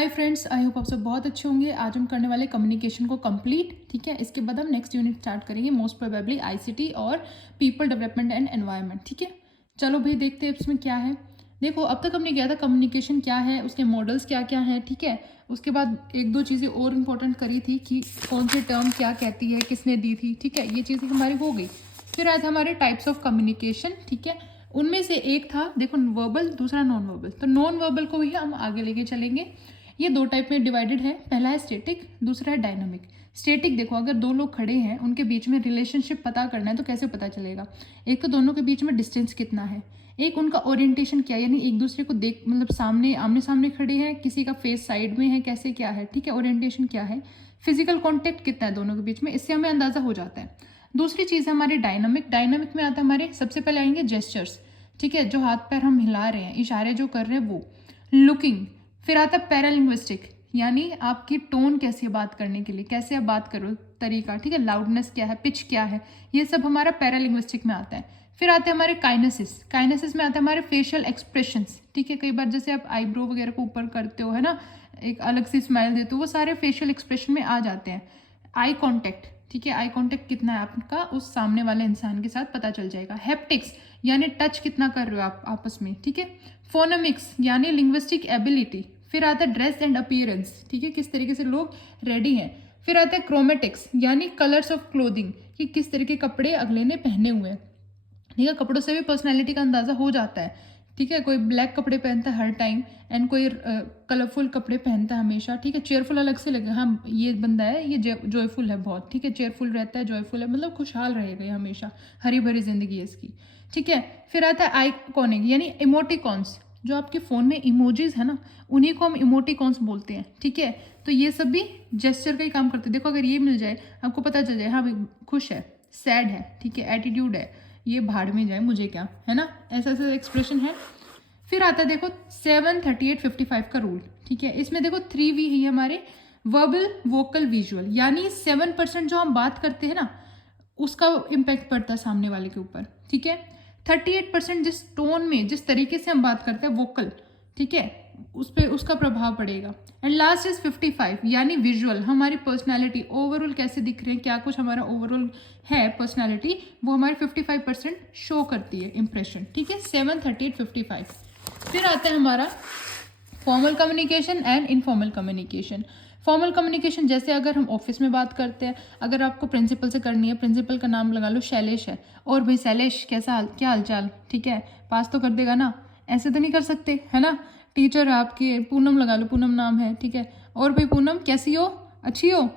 Hi friends, I hope आप सब बहुत अच्छे होंगे। आज हम करने वाले कम्युनिकेशन को कंप्लीट। ठीक है, इसके बाद हम नेक्स्ट यूनिट स्टार्ट करेंगे, मोस्ट प्रोबेबली आईसीटी और पीपल डेवलपमेंट एंड एनवायरनमेंट। ठीक है, चलो भाई देखते हैं इसमें क्या है। देखो, अब तक हमने किया था कम्युनिकेशन क्या है, उसके मॉडल्स क्या क्या हैं। ठीक है, उसके बाद एक दो चीज़ें और इम्पोर्टेंट करी थी कि कौन सी टर्म क्या कहती है, किसने दी थी। ठीक है, ये चीज़ें हमारी हो गई। फिर आए थे हमारे टाइप्स ऑफ कम्युनिकेशन। ठीक है, उनमें से एक था, देखो, वर्बल, दूसरा नॉन वर्बल। तो नॉन वर्बल को भी हम आगे लेके चलेंगे। ये दो टाइप में डिवाइडेड है, पहला है स्टैटिक, दूसरा है डायनामिक। स्टैटिक, देखो, अगर दो लोग खड़े हैं, उनके बीच में रिलेशनशिप पता करना है तो कैसे पता चलेगा। एक तो दोनों के बीच में डिस्टेंस कितना है, एक उनका ओरिएंटेशन क्या है, यानी एक दूसरे को देख, मतलब सामने आमने सामने खड़े हैं, किसी का फेस साइड में है, कैसे क्या है। ठीक है, ओरिएंटेशन क्या है, फिजिकल कॉन्टेक्ट कितना है दोनों के बीच में, इससे हमें अंदाजा हो जाता है। दूसरी चीज़ है हमारी डायनामिक। डायनामिक में आता है हमारे, सबसे पहले आएंगे जेस्चर्स। ठीक है, जो हाथ पैर हम हिला रहे हैं, इशारे जो कर रहे हैं वो। लुकिंग। फिर आता है पैरालिंग्विस्टिक, यानी आपकी टोन कैसी है बात करने के लिए, कैसे आप बात करो, तरीका। ठीक है, लाउडनेस क्या है, पिच क्या है, ये सब हमारा पैरालिंग्विस्टिक में आता है। फिर आते हैं हमारे काइनेसिस। काइनेसिस में आते हैं हमारे फेशियल एक्सप्रेशंस। ठीक है, कई बार जैसे आप आईब्रो वगैरह को ऊपर करते हो, है ना, एक अलग सी स्माइल देते हो, वो सारे फेशियल एक्सप्रेशन में आ जाते हैं। आई कॉन्टेक्ट, ठीक है, आई कॉन्टेक्ट कितना है आपका उस सामने वाले इंसान के साथ पता चल जाएगा। हैप्टिक्स, यानी टच कितना कर रहे हो आप आपस में। ठीक है, फोनेमिक्स, यानी लिंग्विस्टिक एबिलिटी। फिर आता है ड्रेस एंड अपीयरेंस, ठीक है, किस तरीके से लोग रेडी हैं। फिर आता है क्रोमेटिक्स, यानी कलर्स ऑफ क्लोथिंग, कि किस तरह के कपड़े अगले ने पहने हुए हैं। ठीक है, कपड़ों से भी पर्सनैलिटी का अंदाज़ा हो जाता है। ठीक है, कोई ब्लैक कपड़े पहनता है हर टाइम, एंड कोई कलरफुल कपड़े पहनता है हमेशा। ठीक है, चेयरफुल अलग से लगे, हाँ ये बंदा है, ये जॉयफुल है बहुत। ठीक है, चेयरफुल रहता है, जॉयफुल है, मतलब खुशहाल रहेगा ये हमेशा, हरी भरी जिंदगी है इसकी। ठीक है, फिर आता है आइकॉनिक, यानी इमोटिकॉन्स। जो आपके फ़ोन में इमोजीज है ना, उन्हीं को हम इमोटिकॉन्स बोलते हैं। ठीक है, तो ये सब भी जेस्चर का ही काम करते हैं। देखो, अगर ये मिल जाए, आपको पता चल जाए, हाँ भाई खुश है, सैड है, ठीक है, एटीट्यूड है, ये भाड़ में जाए मुझे क्या, है ना, ऐसा ऐसा एक्सप्रेशन है। फिर आता है देखो 73855 का रूल। ठीक है, इसमें देखो 3V है हमारे, वर्बल, वोकल, विजुअल। यानी 7% जो हम बात करते हैं ना, उसका इम्पैक्ट पड़ता है सामने वाले के ऊपर। ठीक है, 38% जिस टोन में, जिस तरीके से हम बात करते हैं, वोकल, ठीक है, उस पर उसका प्रभाव पड़ेगा। एंड लास्ट इज 55, यानी विजुअल, हमारी पर्सनैलिटी ओवरऑल कैसे दिख रहे हैं, क्या कुछ हमारा ओवरऑल है पर्सनैलिटी, वो हमारे 55% शो करती है इंप्रेशन। ठीक है, 73855। फिर आता है हमारा formal communication and informal communication. Formal communication, जैसे अगर हम ऑफिस में बात करते हैं, अगर आपको प्रिंसिपल से करनी है, प्रिंसिपल का नाम लगा लो शैलेश है, और भाई शैलेश कैसा हाल, क्या हालचाल, ठीक है, पास तो कर देगा ना, ऐसे तो नहीं कर सकते, है ना। टीचर आपकी पूनम लगा लो, पूनम नाम है, ठीक है, और भाई पूनम कैसी हो, अच्छी हो,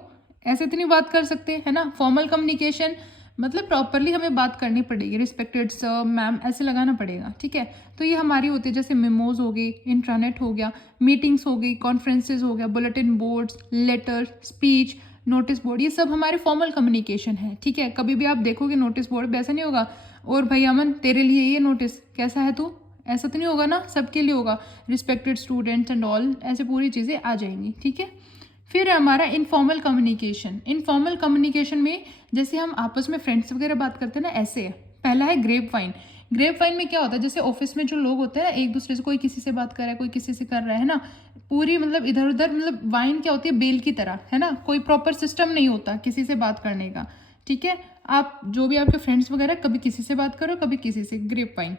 ऐसे तो नहीं बात कर सकते, है ना। फॉर्मल कम्युनिकेशन मतलब प्रॉपरली हमें बात करनी पड़ेगी, रिस्पेक्टेड सर, मैम, ऐसे लगाना पड़ेगा। ठीक है, तो ये हमारी होती है, जैसे मेमोज हो गई, इंट्रानेट हो गया, मीटिंग्स हो गई, कॉन्फ्रेंसेज हो गया, bulletin boards, letter, speech, notice board, ये सब हमारे फॉर्मल कम्युनिकेशन है। ठीक है, कभी भी आप देखोगे नोटिस बोर्ड पे ऐसा नहीं होगा, और भाई अमन तेरे लिए ये नोटिस, कैसा है तू, ऐसा तो नहीं होगा ना, सबके लिए होगा, रिस्पेक्टेड स्टूडेंट्स एंड ऑल, ऐसे पूरी चीज़ें आ जाएंगी। ठीक है, फिर हमारा इनफॉर्मल कम्युनिकेशन। इनफॉर्मल कम्युनिकेशन में जैसे हम आपस में फ्रेंड्स वगैरह बात करते हैं ना, ऐसे है। पहला है ग्रेप वाइन। ग्रेप वाइन में क्या होता है, जैसे ऑफिस में जो लोग होते हैं ना, एक दूसरे से, कोई किसी से बात कर रहा है, कोई किसी से कर रहा है ना, पूरी मतलब इधर उधर, मतलब वाइन क्या होती है, बेल की तरह, है ना, कोई प्रॉपर सिस्टम नहीं होता किसी से बात करने का। ठीक है, आप जो भी आपके फ्रेंड्स वगैरह, कभी किसी से बात करो, कभी किसी से। Grep wine.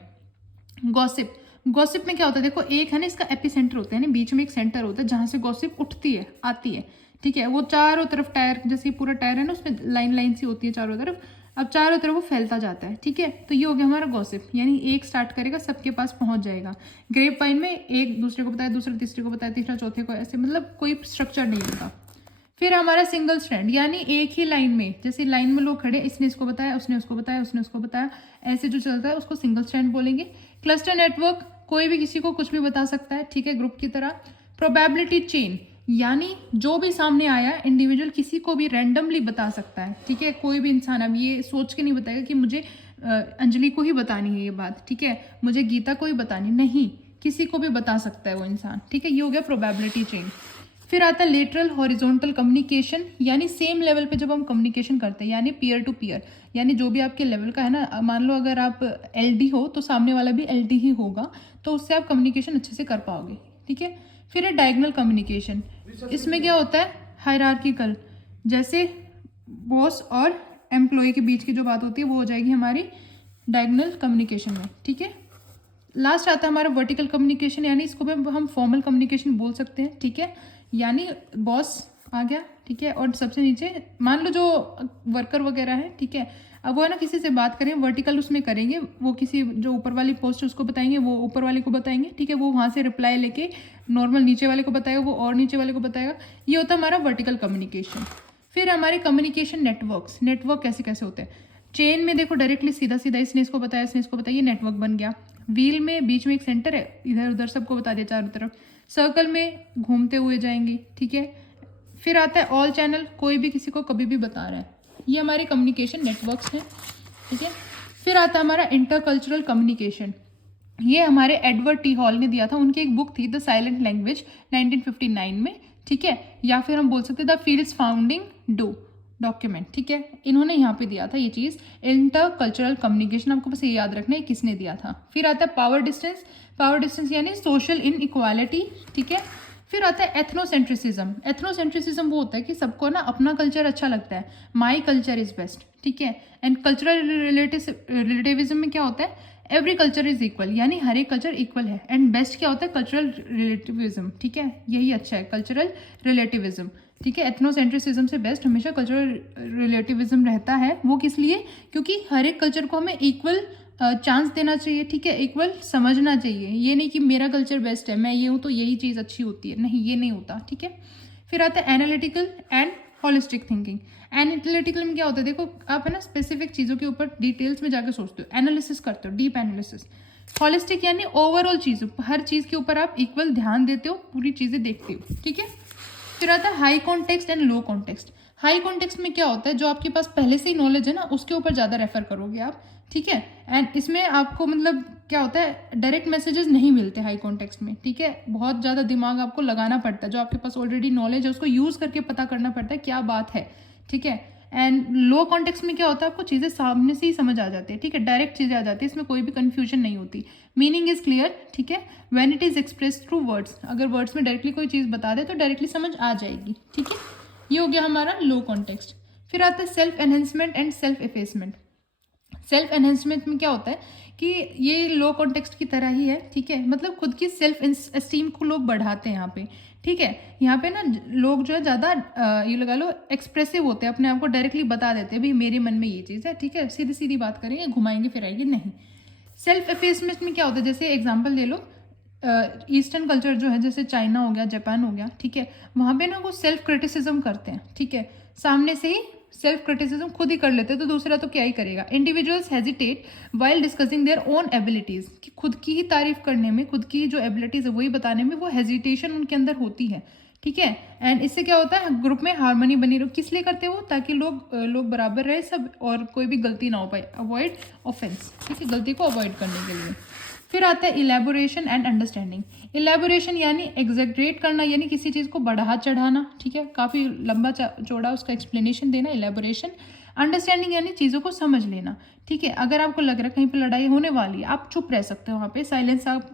गॉसिप। गॉसिप में क्या होता है, देखो एक है ना, इसका एपिसेंटर होता है ना, बीच में एक सेंटर होता है जहाँ से गॉसिप उठती है, आती है। ठीक है, वो चारों तरफ टायर, जैसे पूरा टायर है ना, उसमें लाइन लाइन सी होती है चारों तरफ, अब चारों तरफ वो फैलता जाता है। ठीक है, तो ये हो गया हमारा गॉसिप, यानी एक स्टार्ट करेगा सबके पास पहुंच जाएगा। ग्रेप वाइन में एक दूसरे को बताया, दूसरा तीसरे को बताया, तीसरा चौथे को, ऐसे मतलब कोई स्ट्रक्चर नहीं होता। फिर हमारा सिंगल स्ट्रैंड, यानी एक ही लाइन में, जैसे लाइन में लोग खड़े, इसने इसको बताया, उसने उसको बताया, उसने उसको बताया, ऐसे जो चलता है उसको सिंगल स्ट्रैंड बोलेंगे। क्लस्टर नेटवर्क, कोई भी किसी को कुछ भी बता सकता है, ठीक है, ग्रुप की तरह। प्रोबेबिलिटी चेन, यानी जो भी सामने आया इंडिविजुअल किसी को भी रैंडमली बता सकता है। ठीक है, कोई भी इंसान अब ये सोच के नहीं बताएगा कि मुझे अंजलि को ही बतानी है ये बात, ठीक है, मुझे गीता को ही बतानी, नहीं, किसी को भी बता सकता है वो इंसान। ठीक है, ये हो गया प्रोबेबिलिटी चेन। फिर आता है लेटरल हॉरिजॉन्टल कम्युनिकेशन, यानी सेम लेवल पे जब हम कम्युनिकेशन करते हैं, यानी पीयर टू पीयर, यानी जो भी आपके लेवल का है ना, मान लो अगर आप एलडी हो तो सामने वाला भी एलडी ही होगा, तो उससे आप कम्युनिकेशन अच्छे से कर पाओगे। ठीक है, फिर है डायगोनल कम्युनिकेशन, इसमें क्या होता है हायरार्किकल, जैसे बॉस और एम्प्लॉय के बीच की जो बात होती है वो हो जाएगी हमारी डायगोनल कम्युनिकेशन में, ठीक है। लास्ट आता है हमारा वर्टिकल कम्युनिकेशन, यानी इसको भी हम फॉर्मल कम्युनिकेशन बोल सकते हैं, ठीक है। यानी बॉस आ गया, ठीक है, और सबसे नीचे मान लो जो वर्कर वगैरह है, ठीक है, अब वो है ना किसी से बात करें वर्टिकल उसमें करेंगे, वो किसी जो ऊपर वाली पोस्ट है उसको बताएंगे, वो ऊपर वाले को बताएंगे, ठीक है, वो वहाँ से रिप्लाई लेके नॉर्मल नीचे वाले को बताएगा, वो और नीचे वाले को बताएगा। ये होता है हमारा वर्टिकल कम्युनिकेशन। फिर हमारे कम्युनिकेशन नेटवर्क्स, नेटवर्क कैसे कैसे होते हैं, चेन में देखो डायरेक्टली सीधा सीधा इसने इसको बताया, इसने इसको बताया, ये नेटवर्क बन गया। व्हील में बीच में एक सेंटर है, इधर उधर सबको बता दिया चारों तरफ। सर्कल में घूमते हुए जाएंगे, ठीक है। फिर आता है ऑल चैनल, कोई भी किसी को कभी भी बता रहा है, ये हमारे कम्युनिकेशन नेटवर्क्स हैं, ठीक है। फिर आता है हमारा इंटरकल्चरल कम्युनिकेशन, ये हमारे एडवर्ड टी हॉल ने दिया था, उनकी एक बुक थी द साइलेंट लैंग्वेज 1959 में, ठीक है, या फिर हम बोल सकते हैं द फील्ड्स फाउंडिंग डॉक्यूमेंट, ठीक है, इन्होंने यहाँ पे दिया था ये चीज़ इंटरकल्चरल कम्युनिकेशन, आपको बस ये याद रखना है किसने दिया था। फिर आता है पावर डिस्टेंस, पावर डिस्टेंस यानी सोशल इनइक्वालिटी, ठीक है। फिर आता है एथनोसेंट्रिसिज्म, एथनोसेंट्रिसिज्म वो होता है कि सबको ना अपना कल्चर अच्छा लगता है, माई कल्चर इज बेस्ट, ठीक है। एंड कल्चरल रिलेटिविज्म में क्या होता है, एवरी कल्चर इज इक्वल, यानी हर एक कल्चर इक्वल है। एंड बेस्ट क्या होता है, कल्चरल रिलेटिविज्म, ठीक है, यही अच्छा है कल्चरल रिलेटिविज्म, ठीक है। एथनोसेंट्रिसिज्म से बेस्ट हमेशा कल्चरल रिलेटिविज्म रहता है, वो किस लिए, क्योंकि हर एक कल्चर को हमें इक्वल चांस देना चाहिए, ठीक है, इक्वल समझना चाहिए, ये नहीं कि मेरा कल्चर बेस्ट है, मैं ये हूँ तो यही चीज़ अच्छी होती है, नहीं ये नहीं होता, ठीक है। फिर आता है analytical and holistic thinking. Analytical में क्या होता है, देखो आप है ना स्पेसिफिक चीज़ों के ऊपर डिटेल्स में जाकर सोचते हो, एनालिसिस करते हो, डीप एनालिसिस। होलिस्टिक यानी ओवरऑल चीज़, हर चीज़ के ऊपर आप इक्वल ध्यान देते हो, पूरी चीज़ें देखते हो, ठीक है। फिर आता है high context and low context. High context में क्या होता है, जो आपके पास पहले से ही नॉलेज है ना उसके ऊपर ज़्यादा रेफर करोगे आप, ठीक है। एंड इसमें आपको मतलब क्या होता है, डायरेक्ट मैसेजेस नहीं मिलते हाई कॉन्टेक्स्ट में, ठीक है, बहुत ज़्यादा दिमाग आपको लगाना पड़ता है, जो आपके पास ऑलरेडी नॉलेज है उसको यूज़ करके पता करना पड़ता है क्या बात है, ठीक है। एंड लो कॉन्टेक्स्ट में क्या होता है, आपको चीज़ें सामने से ही समझ आ जाती है, ठीक है, डायरेक्ट चीज़ें आ जाती है, इसमें कोई भी कन्फ्यूजन नहीं होती, मीनिंग इज क्लियर, ठीक है। When it is express through words, अगर वर्ड्स में डायरेक्टली कोई चीज़ बता दे तो डायरेक्टली समझ आ जाएगी, ठीक है, ये हो गया हमारा लो कॉन्टेक्स्ट। फिर आता है self enhancement and self एफेसमेंट। Self enhancement में क्या होता है कि ये लो कॉन्टेक्स्ट की तरह ही है, ठीक है, मतलब खुद की सेल्फ एस्टीम को लोग बढ़ाते हैं यहाँ पे, ठीक है। यहाँ पे ना लोग जो है ज़्यादा ये लगा लो एक्सप्रेसिव होते हैं, अपने आप को डायरेक्टली बता देते हैं भाई मेरे मन में ये चीज़ है, ठीक है, सीधी सीधी बात करेंगे, घुमाएंगे फिराएंगे नहीं। सेल्फ एफेसमेंट में क्या होता है, जैसे एग्जाम्पल ले लो, ईस्टर्न कल्चर जो है जैसे चाइना हो गया, जापान हो गया, ठीक है, वहाँ पे ना वो सेल्फ क्रिटिसिज्म करते हैं, ठीक है, सामने से ही सेल्फ क्रिटिसिज्म खुद ही कर लेते हैं, तो दूसरा तो क्या ही करेगा। Individuals hesitate while discussing their own abilities, कि खुद की ही तारीफ करने में, खुद की जो एबिलिटीज़ है वही बताने में वो हेजिटेशन उनके अंदर होती है, ठीक है। एंड इससे क्या होता है, ग्रुप में हार्मनी बनी रहो, किस लिए करते हो, ताकि लोग बराबर रहे सब और कोई भी गलती ना हो पाए, अवॉइड ऑफेंस, ठीक है, गलती को अवॉइड करने के लिए। फिर आता है इलेबोरेशन एंड अंडरस्टैंडिंग। इलेबोरेशन यानी एग्जैगरेट करना, यानी किसी चीज़ को बढ़ा चढ़ाना, ठीक है, काफ़ी लंबा चौड़ा उसका एक्सप्लेनेशन देना, इलेबोरेशन। अंडरस्टैंडिंग यानी चीज़ों को समझ लेना, ठीक है, अगर आपको लग रहा है कहीं पर लड़ाई होने वाली है, आप चुप रह सकते हो वहाँ पे, साइलेंस, आप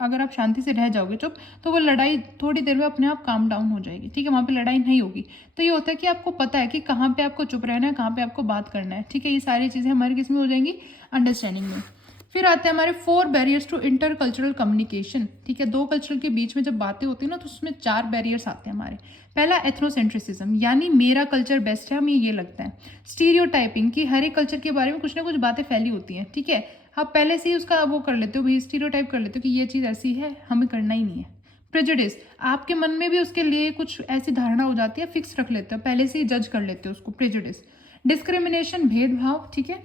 अगर आप शांति से रह जाओगे चुप, तो वो लड़ाई थोड़ी देर में अपने आप काम डाउन हो जाएगी, ठीक है, वहाँ पे लड़ाई नहीं होगी। तो ये होता है कि आपको पता है कि कहाँ पे आपको चुप रहना है, कहाँ पे आपको बात करना है, ठीक है, ये सारी चीज़ें हमारी किस में हो जाएंगी, अंडरस्टैंडिंग में। फिर आते हैं हमारे 4 barriers to intercultural communication, ठीक है, 2 कल्चरल के बीच में जब बातें होती है ना तो उसमें 4 बैरियर्स आते हैं हमारे। पहला एथनोसेंट्रिसिज्म, यानी मेरा कल्चर बेस्ट है, हमें ये लगता है। स्टीरियोटाइपिंग, कि हर एक कल्चर के बारे में कुछ ना कुछ बातें फैली होती हैं, ठीक है, आप पहले से ही उसका वो कर लेते हो भाई, स्टीरियोटाइप कर लेते हो कि ये चीज़ ऐसी है, हमें करना ही नहीं है। प्रेजुडिस, आपके मन में भी उसके लिए कुछ ऐसी धारणा हो जाती है, फिक्स रख लेते हो, पहले से ही जज कर लेते हो उसको, प्रेजुडिस। डिस्क्रिमिनेशन, भेदभाव, ठीक है।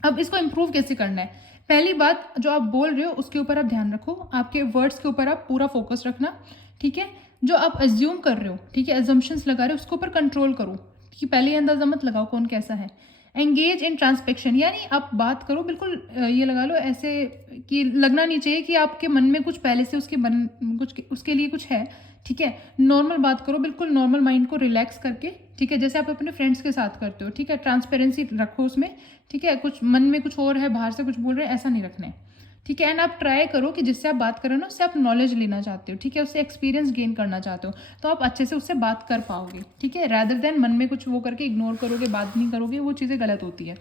अब इसको इम्प्रूव कैसे करना है, पहली बात जो आप बोल रहे हो उसके ऊपर आप ध्यान रखो, आपके वर्ड्स के ऊपर आप पूरा फोकस रखना, ठीक है। जो आप अज्यूम कर रहे हो, ठीक है, एजम्पशंस लगा रहे हो, उसके ऊपर कंट्रोल करो, कि पहले ही अंदाजा मत लगाओ कौन कैसा है। एंगेज इन ट्रांसपेक्शन, यानी आप बात करो बिल्कुल ये लगा लो ऐसे कि लगना नहीं चाहिए कि आपके मन में कुछ पहले से उसके लिए कुछ है, ठीक है। नॉर्मल बात करो, बिल्कुल नॉर्मल, माइंड को रिलैक्स करके, ठीक है, जैसे आप अपने फ्रेंड्स के साथ करते हो, ठीक है, ट्रांसपेरेंसी रखो उसमें, ठीक है, कुछ मन में कुछ और है, बाहर से कुछ बोल रहे हैं, ऐसा नहीं रखना है, ठीक है। एंड आप ट्राई करो कि जिससे आप बात करो ना उससे आप नॉलेज लेना चाहते हो, ठीक है, उससे एक्सपीरियंस गेन करना चाहते हो, तो आप अच्छे से उससे बात कर पाओगे, ठीक है, रादर देन मन में कुछ वो करके इग्नोर करोगे, बात नहीं करोगे, वो चीज़ें गलत होती है।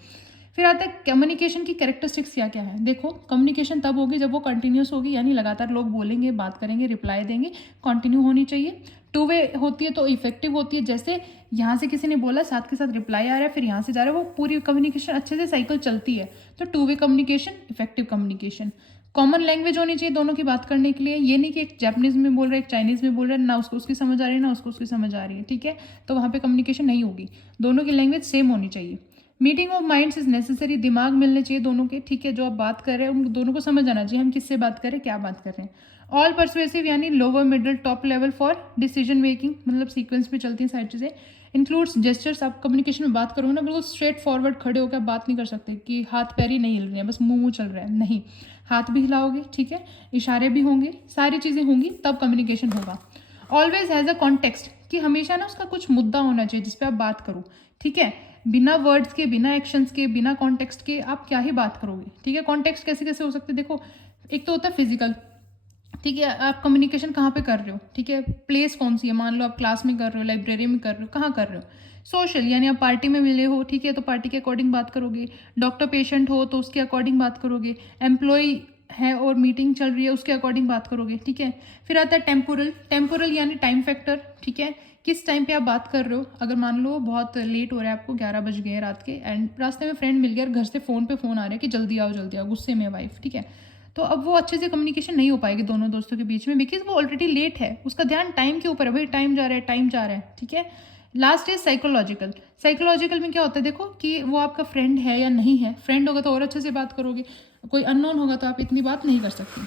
फिर आता है कम्युनिकेशन की कैरेक्टरिस्टिक्स क्या क्या है। देखो कम्युनिकेशन तब होगी जब वो कंटिन्यूस होगी, यानी लगातार लोग बोलेंगे, बात करेंगे, रिप्लाई देंगे, कंटिन्यू होनी चाहिए। टू वे होती है तो इफेक्टिव होती है, जैसे यहाँ से किसी ने बोला, साथ के साथ रिप्लाई आ रहा है, फिर यहाँ से जा रहा है, वो पूरी कम्युनिकेशन अच्छे से साइकिल चलती है, तो two way communication, effective communication. Common language होनी चाहिए दोनों की बात करने के लिए, ये नहीं कि एक जापानीज़ में बोल रहा है, एक चाइनीज़ में बोल रहा है, ना उसको उसकी समझ आ रही है ना उसको उसकी समझ आ रही है, ठीक है, तो वहाँ पे कम्युनिकेशन नहीं होगी। दोनों की लैंग्वेज सेम होनी चाहिए। Meeting of minds is necessary, दिमाग मिलने चाहिए दोनों के, ठीक है, जो आप बात कर रहे हैं उन दोनों को समझ आना चाहिए हम किससे बात कर रहे हैं, क्या बात कर रहे हैं। ऑल परसुएसिव यानी lower middle top level for decision making, मतलब सीक्वेंस में चलती हैं सारी चीज़ें। इंक्लूड्स जेस्चर्स, आप कम्युनिकेशन में बात करोगे ना बिल्कुल स्ट्रेट फॉरवर्ड खड़े होकर बात नहीं कर सकते कि हाथ पैर ही नहीं हिल रहे हैं, बस मुंह चल रहा है, नहीं, हाथ भी हिलाओगे, ठीक है, इशारे भी होंगे, सारी चीज़ें होंगी, तब कम्युनिकेशन होगा। ऑलवेज हैज़ अ कॉन्टेक्स्ट, कि हमेशा ना उसका कुछ मुद्दा होना चाहिए जिस पे आप बात करो, ठीक है, बिना वर्ड्स के, बिना एक्शंस के, बिना कॉन्टेक्स्ट के आप क्या ही बात करोगे, ठीक है। कॉन्टेक्स्ट कैसे कैसे हो सकते हैं, देखो एक तो होता है फिजिकल, ठीक है, आप कम्युनिकेशन कहाँ पे कर रहे हो, ठीक है, प्लेस कौन सी है, मान लो आप क्लास में कर रहे हो, लाइब्रेरी में कर रहे हो, कहाँ कर रहे हो। सोशल यानी आप पार्टी में मिले हो, ठीक है, तो पार्टी के अकॉर्डिंग बात करोगे। डॉक्टर पेशेंट हो तो उसके अकॉर्डिंग बात करोगे। एम्प्लॉय है और मीटिंग चल रही है उसके अकॉर्डिंग बात करोगे, ठीक है। फिर आता है टेम्पोरल, टेम्पोरल यानी टाइम फैक्टर, ठीक है, किस टाइम पे आप बात कर रहे हो। अगर मान लो बहुत लेट हो रहा है आपको, 11 बज गए रात के, एंड रास्ते में फ्रेंड मिल गया, घर से फ़ोन पे फ़ोन आ रहा है कि जल्दी आओ, गुस्से में वाइफ, ठीक है, तो अब वो अच्छे से कम्युनिकेशन नहीं हो पाएगी दोनों दोस्तों के बीच में, बिकॉज वो ऑलरेडी लेट है, उसका ध्यान टाइम के ऊपर है, भाई टाइम जा रहा है, टाइम जा रहा है, ठीक है। लास्ट इज साइकोलॉजिकल, साइकोलॉजिकल में क्या होता है, देखो कि वो आपका फ्रेंड है या नहीं है, फ्रेंड होगा तो और अच्छे से बात करोगे, कोई अननोन होगा तो आप इतनी बात नहीं कर सकती।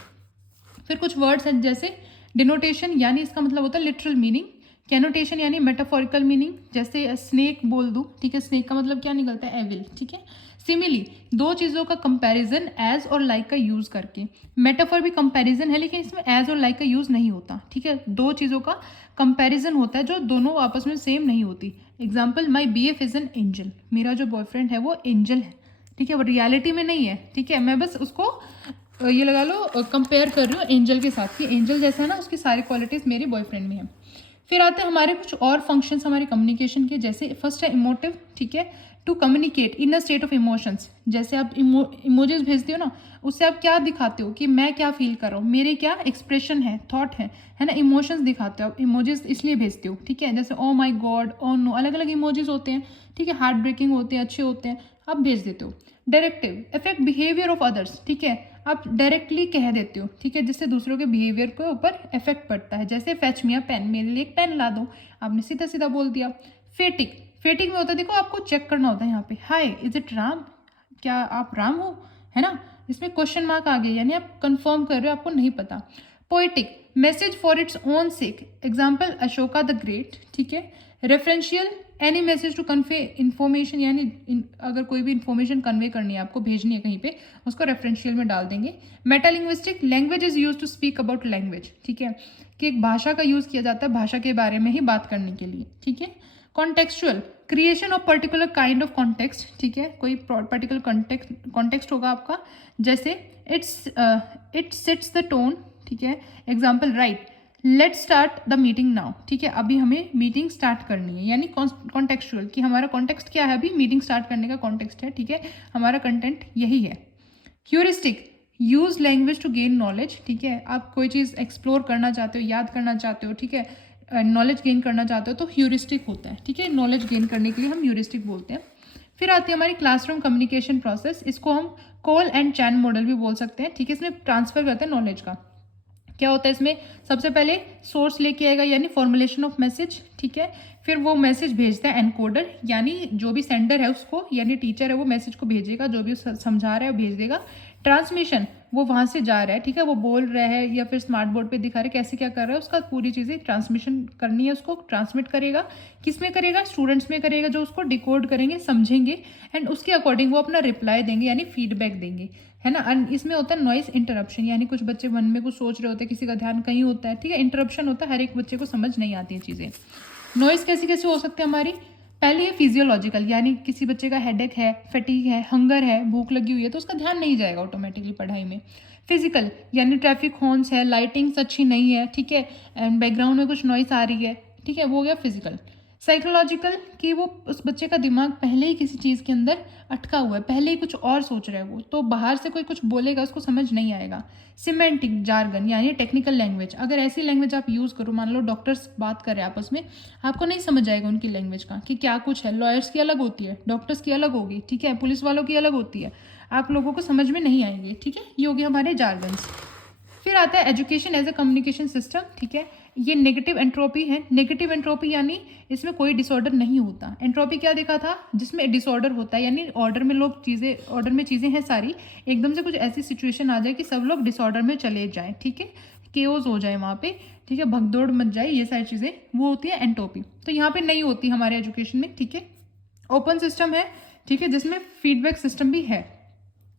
फिर कुछ वर्ड्स हैं जैसे डिनोटेशन, यानी इसका मतलब होता है लिटरल मीनिंग। कैनोटेशन यानी मेटाफोरिकल मीनिंग, जैसे स्नेक बोल दूँ, ठीक है, स्नेक का मतलब क्या निकलता है, एविल, ठीक है। सिमिली, दो चीज़ों का कंपैरिजन एज और लाइक का यूज़ करके। मेटाफर भी कंपैरिजन है लेकिन इसमें एज और लाइक का यूज़ नहीं होता, ठीक है, दो चीज़ों का कंपैरिजन होता है जो दोनों आपस में सेम नहीं होती। Example, my BF is an angel, मेरा जो बॉयफ्रेंड है वो एंजल है, ठीक है, वो रियलिटी में नहीं है, ठीक है, मैं बस उसको ये लगा लो कंपेयर कर रही हूँ एंजल के साथ, कि एंजल जैसा है ना उसकी सारी क्वालिटीज़ मेरे बॉयफ्रेंड में है। फिर आते हैं हमारे कुछ और फंक्शंस हमारे कम्युनिकेशन के, जैसे फर्स्ट है इमोटिव, ठीक है, to communicate in a state of emotions, जैसे आप इमोजीज भेजते हो ना, उससे आप क्या दिखाते हो कि मैं क्या फील कर रहा हूँ, मेरे क्या एक्सप्रेशन है, थॉट है ना, इमोशंस दिखाते हो आप, इमोजीज इसलिए भेजते हो, ठीक है, जैसे ओ माई गॉड, ओ नो, अलग अलग इमोजीज होते हैं, ठीक है, हार्ट ब्रेकिंग होते हैं, अच्छे होते हैं, आप भेज देते हो। Directive, effect behaviour of others, ठीक है, आप डायरेक्टली कह देते हो, ठीक है, जिससे दूसरों के बिहेवियर के ऊपर इफेक्ट पड़ता है, जैसे फेच मी अ पेन, मेरे लिए एक पेन ला दो, आपने सीधा सीधा बोल दिया। फेटिक, फेटिक में होता है, देखो आपको चेक करना होता है यहाँ पे, हाय इज इट राम, क्या आप राम हो, है ना, इसमें क्वेश्चन मार्क आ गया, यानी आप कंफर्म कर रहे हो, आपको नहीं पता। Poetic, message for its own sake, example Ashoka the great, ठीक है। Referential, any message to convey information, यानी अगर कोई भी इन्फॉर्मेशन कन्वे करनी है आपको, भेजनी है कहीं पे, उसको रेफरेंशियल में डाल देंगे। Metalinguistic, language is use to speak about language, ठीक है, कि एक भाषा का यूज़ किया जाता है भाषा के बारे में ही बात करने के लिए, ठीक है। Contextual, creation of particular kind of context, ठीक है, कोई पर्टिकुलर कॉन्टेक्स्ट होगा आपका, जैसे इट सेट्स द टोन, ठीक है, example right let's start the meeting now, ठीक है, अभी हमें मीटिंग स्टार्ट करनी है, यानी कॉन्टेक्चुअल, कि हमारा कॉन्टेक्स्ट क्या है, अभी मीटिंग स्टार्ट करने का कॉन्टेक्स्ट है, ठीक है, हमारा कंटेंट यही है। Heuristic, use language to gain knowledge, ठीक है, आप कोई चीज़ एक्सप्लोर करना चाहते हो, याद करना चाहते हो, ठीक है, नॉलेज गेन करना चाहते हो तो ह्यूरिस्टिक होता है, ठीक है, नॉलेज गेन करने के लिए हम ह्यूरिस्टिक बोलते हैं। फिर आती है हमारी क्लासरूम कम्युनिकेशन प्रोसेस, इसको हम कॉल एंड चैन मॉडल भी बोल सकते हैं, ठीक है, इसमें ट्रांसफर करते हैं नॉलेज का। क्या होता है इसमें, सबसे पहले सोर्स लेके आएगा यानी फॉर्मुलेशन ऑफ मैसेज, ठीक है, फिर वो मैसेज भेजता है एनकोडर, यानी जो भी सेंडर है उसको, यानी टीचर है, वो मैसेज को भेजेगा, जो भी समझा रहा है वो भेज देगा। ट्रांसमिशन, वो वहाँ से जा रहा है, ठीक है, वो बोल रहा है या फिर स्मार्ट बोर्ड पे दिखा रहा है कैसे क्या कर रहा है, उसका पूरी चीज़ें ट्रांसमिशन करनी है, उसको ट्रांसमिट करेगा, किस में करेगा, स्टूडेंट्स में करेगा, जो उसको डिकोड करेंगे, समझेंगे, एंड उसके अकॉर्डिंग वो अपना रिप्लाई देंगे, यानी फीडबैक देंगे, है ना। एंड इसमें होता है नॉइस इंटरप्शन, यानी कुछ बच्चे मन में कुछ सोच रहे होते हैं, किसी का ध्यान कहीं होता है, ठीक है, इंटरप्शन होता है, हर एक बच्चे को समझ नहीं आती है चीज़ें। नॉइस कैसी कैसे हो सकते हैं हमारी, पहले है फिजियोलॉजिकल, यानी किसी बच्चे का हेडेक है, फटीग है, हंगर है, भूख लगी हुई है, तो उसका ध्यान नहीं जाएगा ऑटोमेटिकली पढ़ाई में। फिजिकल यानी ट्रैफिक हॉर्न्स है, लाइटिंग्स अच्छी नहीं है, ठीक है, एंड बैकग्राउंड में कुछ नॉइस आ रही है, ठीक है, वो हो गया फिजिकल। साइकोलॉजिकल कि वो उस बच्चे का दिमाग पहले ही किसी चीज़ के अंदर अटका हुआ है, पहले ही कुछ और सोच रहा है वो, तो बाहर से कोई कुछ बोलेगा उसको समझ नहीं आएगा। सिमेंटिक जार्गन यानी टेक्निकल लैंग्वेज, अगर ऐसी लैंग्वेज आप यूज़ करो, मान लो डॉक्टर्स बात कर रहे हैं आपस में, आपको नहीं समझ आएगा उनकी लैंग्वेज का कि क्या कुछ है। लॉयर्स की अलग होती है, डॉक्टर्स की अलग होगी, ठीक है, पुलिस वालों की अलग होती है, आप लोगों को समझ में नहीं आएंगे, ठीक है। ये हो गया हमारे जार्गन्स। फिर आता है education as a communication system, ठीक है। ये नेगेटिव एंट्रोपी है। नेगेटिव एंट्रोपी यानी इसमें कोई डिसऑर्डर नहीं होता। एंट्रोपी क्या देखा था, जिसमें डिसऑर्डर होता है, यानी ऑर्डर में लोग चीज़ें, ऑर्डर में चीज़ें हैं सारी, एकदम से कुछ ऐसी सिचुएशन आ जाए कि सब लोग डिसऑर्डर में चले जाएं, ठीक है, केओस हो जाए वहाँ पे, ठीक है, भगदौड़ मच जाए, ये सारी चीज़ें, वो होती है एंट्रोपी। तो यहाँ पे नहीं होती हमारे एजुकेशन में, ठीक है। ओपन सिस्टम है, ठीक है, जिसमें फीडबैक सिस्टम भी है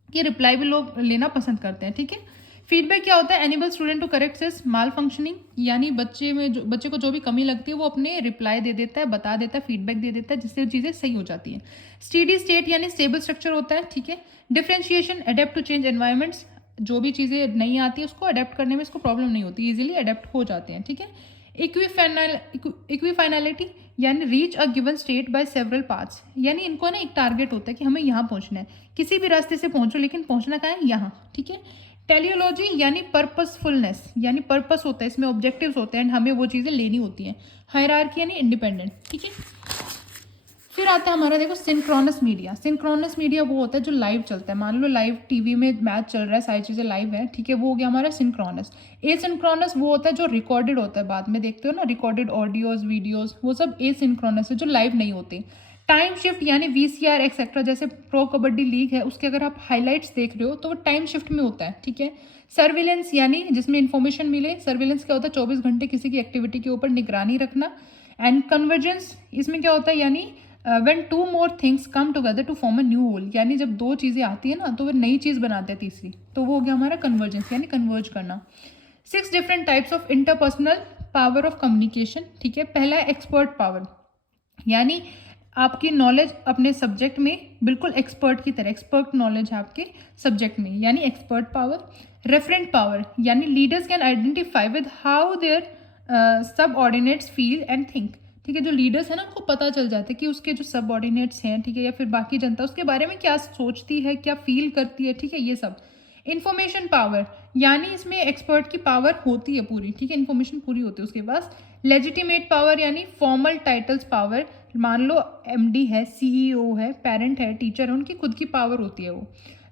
कि रिप्लाई भी लोग लेना पसंद करते हैं, ठीक है। फीडबैक क्या होता है, enable student to correct his malfunctioning, यानी बच्चे को जो भी कमी लगती है वो अपने रिप्लाई दे देता है, बता देता है, फीडबैक दे देता है, जिससे चीज़ें सही हो जाती हैं। स्टेडी स्टेट यानी स्टेबल स्ट्रक्चर होता है, ठीक है। Differentiation, adapt to change environments, जो भी चीज़ें नहीं आती है उसको अडेप्ट करने में इसको प्रॉब्लम नहीं होती, ईजिली अडेप्ट हो जाते हैं, ठीक है। इक्विफाइनलिटी यानी reach a given state by several paths, यानी इनको ना एक टारगेट होता है कि हमें यहाँ पहुँचना है, किसी भी रास्ते से पहुँचो लेकिन पहुँचना कहाँ है, यहाँ, ठीक है। टेलियोलॉजी यानी पर्पसफुलनेस, यानी पर्पस होता है इसमें, ऑब्जेक्टिव्स होते हैं एंड हमें वो चीज़ें लेनी होती हैं। हायरार्की यानी इंडिपेंडेंट, ठीक है। फिर आता है हमारा, देखो, सिंक्रोनस मीडिया। सिंक्रोनस मीडिया वो होता है जो लाइव चलता है, मान लो लाइव टीवी में मैच चल रहा है, सारी चीज़ें लाइव है, ठीक है, वो हो गया हमारा सिंक्रोनस। एसिंक्रोनस वो होता है जो रिकॉर्डेड होता है, बाद में देखते हो ना, रिकॉर्डेड ऑडियोज, वीडियोज, वो सब एसिंक्रोनस है, जो लाइव नहीं होते। टाइम शिफ्ट यानी VCR एक्सेट्रा, जैसे प्रो कबड्डी लीग है उसके अगर आप हाईलाइट्स देख रहे हो तो वो टाइम शिफ्ट में होता है, ठीक है। सर्विलेंस यानी जिसमें इन्फॉर्मेशन मिले। सर्विलेंस क्या होता है, 24 घंटे किसी की एक्टिविटी के ऊपर निगरानी रखना। एंड कन्वर्जेंस, इसमें क्या होता है, यानी when two more things come together to form a new whole, यानी जब दो चीज़ें आती है ना तो वो नई चीज़ बनाते हैं तीसरी, तो वो हो गया हमारा कन्वर्जेंस यानी कन्वर्ज करना। 6 different types of interpersonal power of communication, ठीक है। पहला है एक्सपर्ट पावर, यानी आपकी नॉलेज अपने सब्जेक्ट में बिल्कुल एक्सपर्ट की तरह, एक्सपर्ट नॉलेज है आपके सब्जेक्ट में, यानी एक्सपर्ट पावर। रेफरेंट पावर यानी leaders can identify with how their subordinates feel and think, ठीक है। जो लीडर्स हैं ना उनको पता चल जाता है कि उसके जो सब ऑर्डिनेट्स हैं, ठीक है, या फिर बाकी जनता उसके बारे में क्या सोचती है, क्या फील करती है, ठीक है, ये सब। इन्फॉर्मेशन पावर यानी इसमें एक्सपर्ट की पावर होती है पूरी, ठीक है, इन्फॉर्मेशन पूरी होती है उसके पास। लेजिटिमेट पावर यानी फॉर्मल टाइटल्स पावर, मान लो MD है, CEO है, पेरेंट है, टीचर है, उनकी खुद की पावर होती है वो।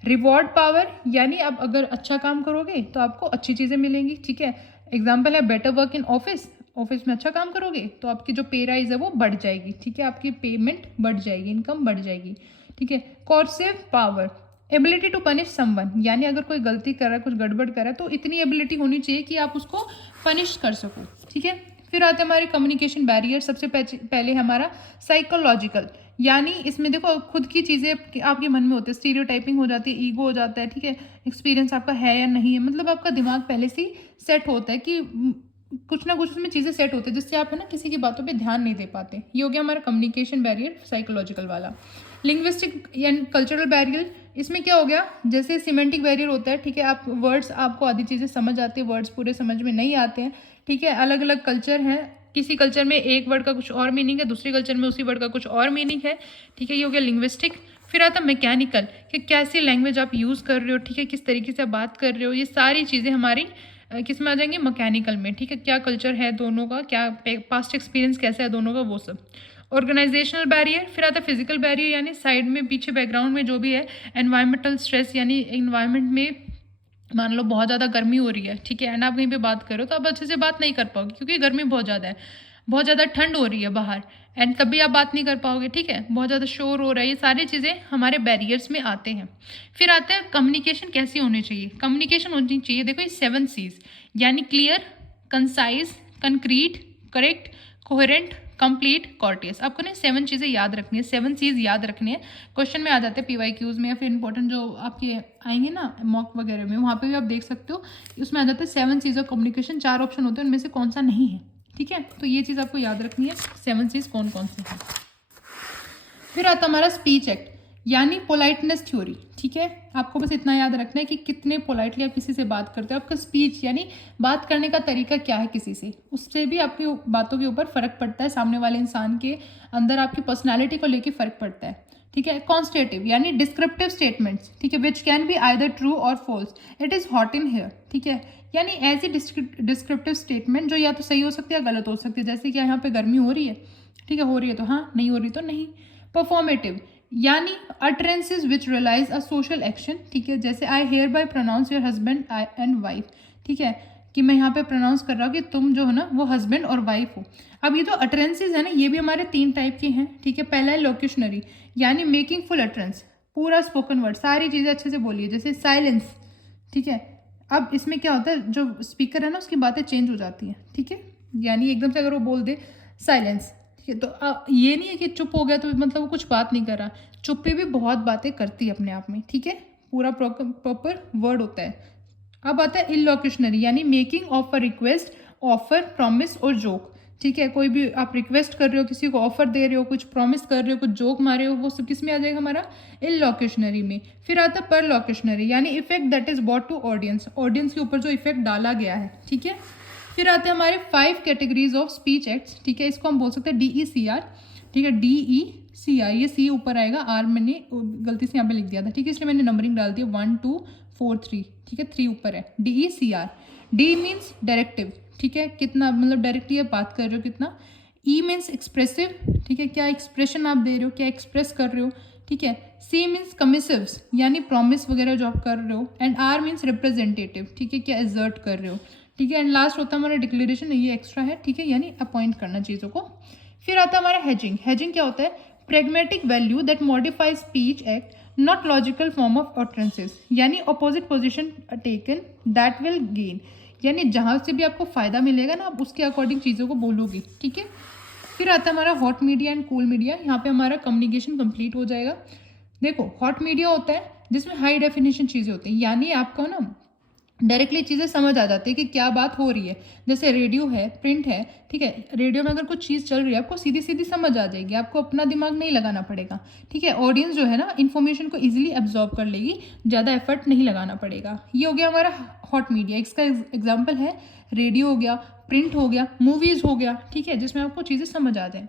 रिवॉर्ड पावर यानी आप अगर अच्छा काम करोगे तो आपको अच्छी चीज़ें मिलेंगी, ठीक है। एग्जाम्पल है better work in office, office में अच्छा काम करोगे तो आपकी जो पे राइज है वो बढ़ जाएगी, ठीक है, आपकी पेमेंट बढ़ जाएगी, इनकम बढ़ जाएगी, ठीक है। Coercive power, ability to punish someone, यानी अगर कोई गलती कर रहा है, कुछ गड़बड़ कर रहा है तो इतनी एबिलिटी होनी चाहिए कि आप उसको पनिश कर सको, ठीक है। फिर आते हैं हमारे कम्युनिकेशन बैरियर। सबसे पहले हमारा साइकोलॉजिकल, यानी इसमें देखो खुद की चीज़ें आपके मन में होती है, स्टीरियोटाइपिंग हो जाती है, ईगो हो जाता है, ठीक है, एक्सपीरियंस आपका है या नहीं है, मतलब आपका दिमाग पहले से ही सेट होता है कि कुछ ना कुछ उसमें चीज़ें सेट होती है जिससे आप है ना किसी की बातों पे ध्यान नहीं दे पाते। ये हो गया हमारा कम्युनिकेशन बैरियर साइकोलॉजिकल वाला। लिंग्विस्टिक एंड कल्चरल बैरियर, इसमें क्या हो गया, जैसे सिमेंटिक बैरियर होता है, ठीक है, आप वर्ड्स, आपको आधी चीज़ें समझ आती है, वर्ड्स पूरे समझ में नहीं आते हैं, ठीक है। अलग अलग कल्चर हैं, किसी कल्चर में एक वर्ड का कुछ और मीनिंग है, दूसरी कल्चर में उसी वर्ड का कुछ और मीनिंग है, ठीक है, ये हो गया लिंग्विस्टिक। फिर आता मैकेनिकल, कि कैसी लैंग्वेज आप यूज़ कर रहे हो, ठीक है, किस तरीके से आप बात कर रहे हो, ये सारी चीज़ें हमारी किस में आ जाएंगे, मैकेनिकल में, ठीक है, क्या कल्चर है दोनों का, क्या पास्ट एक्सपीरियंस कैसा है दोनों का, वो सब। ऑर्गेनाइजेशनल बैरियर, फिर आता है फिजिकल बैरियर, यानी साइड में पीछे बैकग्राउंड में जो भी है। एनवायरमेंटल स्ट्रेस, यानी एनवायरमेंट में मान लो बहुत ज़्यादा गर्मी हो रही है, ठीक है, एंड आप कहीं पे बात करो तो आप अच्छे से बात नहीं कर पाओगे क्योंकि गर्मी बहुत ज़्यादा है, बहुत ज़्यादा ठंड हो रही है बाहर, एंड तब भी आप बात नहीं कर पाओगे, ठीक है, बहुत ज़्यादा शोर हो रहा है, ये सारी चीज़ें हमारे बैरियर्स में आते हैं। फिर आते हैं कम्युनिकेशन कैसी होनी चाहिए। कम्युनिकेशन होनी चाहिए, देखो ये 7 C's, यानी clear, concise, concrete, correct, coherent, complete, courteous. आपको ना 7 चीज़ें याद रखनी है, 7 C's याद रखनी है। क्वेश्चन में आ जाते हैं PYQs में, या फिर इंपॉर्टेंट जो आपके आएंगे ना मॉक वगैरह में, वहाँ पे भी आप देख सकते हो, उसमें आ जाते हैं 7 C's ऑफ कम्युनिकेशन। 4 ऑप्शन होते हैं, उनमें से कौन सा नहीं है, ठीक है, तो ये चीज़ आपको याद रखनी है, 7 C's कौन कौन से हैं। फिर आता हमारा स्पीच एक्ट, यानी पोलाइटनेस थ्योरी, ठीक है। आपको बस इतना याद रखना है कि कितने पोलाइटली आप किसी से बात करते हो, आपका स्पीच यानी बात करने का तरीका क्या है किसी से, उससे भी आपकी बातों के ऊपर फर्क पड़ता है, सामने वाले इंसान के अंदर आपकी पर्सनैलिटी को लेकर फर्क पड़ता है, ठीक है। कॉन्स्टेटिव यानी डिस्क्रिप्टिव स्टेटमेंट्स, ठीक है, which can be either true और false, it is hot in here, ठीक है, यानी ऐसी डिस्क्रिप्टिव स्टेटमेंट जो या तो सही हो सकती है या गलत हो सकती है, जैसे कि यहाँ पे गर्मी हो रही है, ठीक है, हो रही है तो हाँ, नहीं हो रही तो नहीं। परफॉर्मेटिव यानी utterances which realize a social action, ठीक है, जैसे I hereby pronounce your husband and wife, ठीक है, कि मैं यहाँ पे प्रोनाउंस कर रहा हूँ कि तुम जो है ना वो हस्बैंड और वाइफ हो। अब ये जो अटरेंसेज है ना, ये भी हमारे 3 टाइप के हैं, ठीक है। पहला है लोक्यूशनरी यानी मेकिंग फुल अटरेंस, पूरा स्पोकन वर्ड, सारी चीज़ें अच्छे से बोलिए, जैसे साइलेंस, ठीक है। अब इसमें क्या होता है, जो स्पीकर है ना उसकी बातें चेंज हो जाती हैं, ठीक है, यानी एकदम से अगर वो बोल दे साइलेंस, ठीक है, तो ये नहीं है कि चुप हो गया तो मतलब वो कुछ बात नहीं कर रहा, चुप्पी भी बहुत बातें करती है अपने आप में, ठीक है, पूरा प्रॉपर वर्ड होता है। अब आता है इलोक्यूशनरी यानी making of a request, offer, promise और जोक, ठीक है, कोई भी आप रिक्वेस्ट कर रहे हो, किसी को ऑफर दे रहे हो, कुछ प्रॉमिस कर रहे हो, कुछ जोक मारे हो, वो सब किस में आ जाएगा हमारा इलोक्यूशनरी में। फिर आता है परलोक्यूशनरी यानी effect that is brought to audience, audience के ऊपर जो इफेक्ट डाला गया है, ठीक है। फिर आते हैं हमारे 5 कैटेगरीज ऑफ स्पीच एक्ट्स, ठीक है, इसको हम बोल सकते हैं DECR, ठीक है, DECR, ये C ऊपर आएगा, R मैंने गलती से यहाँ पे लिख दिया था, ठीक है, इसलिए मैंने नंबरिंग डाल दी 1 2 4 3, ठीक है, 3 ऊपर है, DECR। D मीन्स डायरेक्टिव, ठीक है, कितना मतलब डायरेक्टली आप बात कर रहे हो कितना। E मीन्स एक्सप्रेसिव, ठीक है, क्या एक्सप्रेशन आप दे रहे हो, क्या एक्सप्रेस कर रहे हो, ठीक है। C मीन्स कमिसिव्स यानी प्रॉमिस वगैरह जो आप कर रहे हो, एंड R मीन्स रिप्रेजेंटेटिव, ठीक है, क्या एजर्ट कर रहे हो, ठीक है। एंड लास्ट होता है हमारा डिक्लेरेशन, ये एक्स्ट्रा है, ठीक है, यानी अपॉइंट करना चीज़ों को। फिर आता है हमारा हेजिंग। हेजिंग क्या होता है, pragmatic value that modify speech act, not logical form of utterances, यानी opposite position taken that will gain, यानी जहाँ से भी आपको फायदा मिलेगा ना आप उसके अकॉर्डिंग चीज़ों को बोलोगी, ठीक है। फिर आता है हमारा hot media and cool media, यहाँ पे हमारा कम्युनिकेशन कंप्लीट हो जाएगा। देखो हॉट मीडिया होता है जिसमें हाई डेफिनेशन चीज़ें होती हैं, यानी आपको ना डायरेक्टली चीज़ें समझ आ जाती है कि क्या बात हो रही है, जैसे रेडियो है, प्रिंट है, ठीक है, रेडियो में अगर कुछ चीज़ चल रही है आपको सीधी सीधी समझ आ जाएगी, आपको अपना दिमाग नहीं लगाना पड़ेगा, ठीक है। ऑडियंस जो है ना इन्फॉर्मेशन को इजीली एब्जॉर्ब कर लेगी, ज़्यादा एफर्ट नहीं लगाना पड़ेगा। ये हो गया हमारा हॉट मीडिया, इसका एग्जाम्पल है रेडियो हो गया, प्रिंट हो गया, मूवीज़ हो गया, ठीक है, जिसमें आपको चीज़ें समझ आ जाए।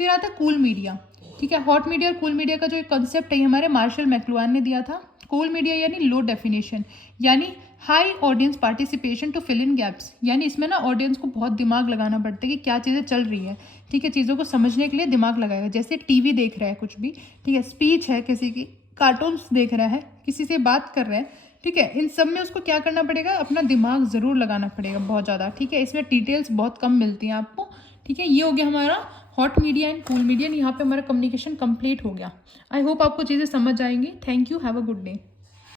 फिर आता है कूल मीडिया, ठीक है। हॉट मीडिया और कूल मीडिया का जो एक कॉन्सेप्ट है हमारे मार्शल मैक्लुहान ने दिया था। कूल मीडिया यानी लो डेफिनेशन, यानी high audience participation to fill in gaps, यानी इसमें ना ऑडियंस को बहुत दिमाग लगाना पड़ता है कि क्या चीज़ें चल रही है, ठीक है, चीज़ों को समझने के लिए दिमाग लगाएगा, जैसे टीवी देख रहा है कुछ भी, ठीक है, स्पीच है किसी की, कार्टून्स देख रहा है, किसी से बात कर रहा है, ठीक है, इन सब में उसको क्या करना पड़ेगा, अपना दिमाग ज़रूर लगाना पड़ेगा बहुत ज़्यादा, ठीक है। इसमें डिटेल्स बहुत कम मिलती हैं आपको, ठीक है। ये हो गया हमारा hot media and cool media, यहाँ पे हमारा कम्युनिकेशन कंप्लीट हो गया। आई होप आपको चीज़ें समझ आएंगी। Thank you, have a good day.